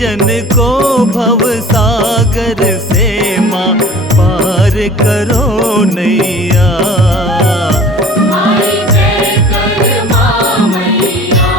जन को भव सागर से माँ पार करो नैया। माई जय कर माँ मैया।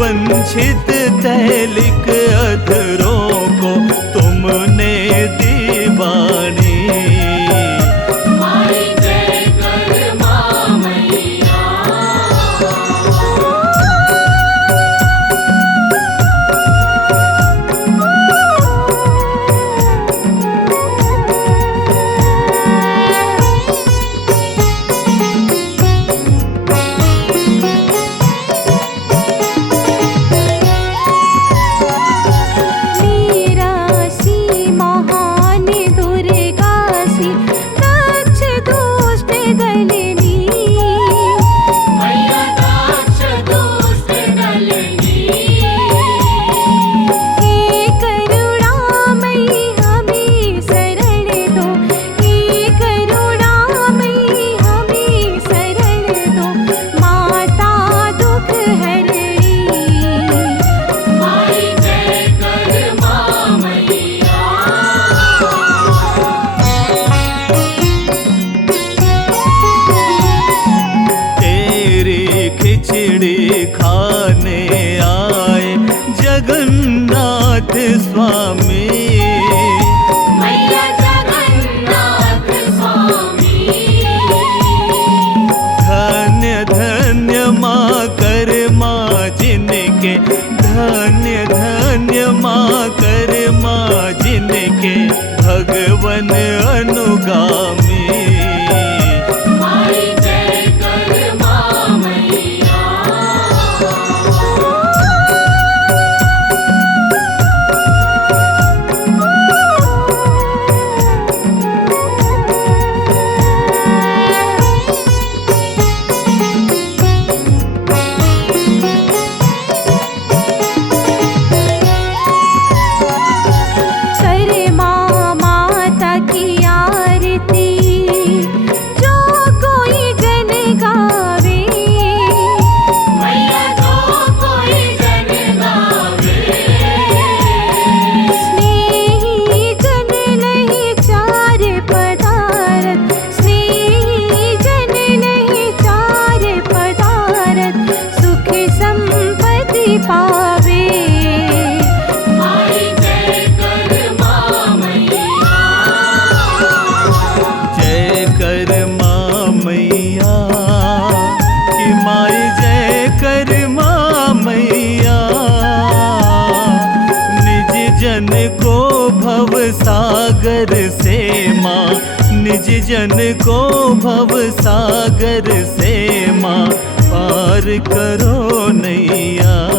वंचित तैलिक अधरों को तुमने दीवानी। माई जय कर माँ मैया। खिचड़ी खाने आए जगन्नाथ स्वामी। मैया जगन्नाथ स्वामी। धन्य धन्य माँ कर माँ जिनके, धन्य धन्य माँ कर माँ जिनके भगवन अनुगामी। जन को भव सागर से माँ, निज जन को भव सागर से माँ, पार करो नैया।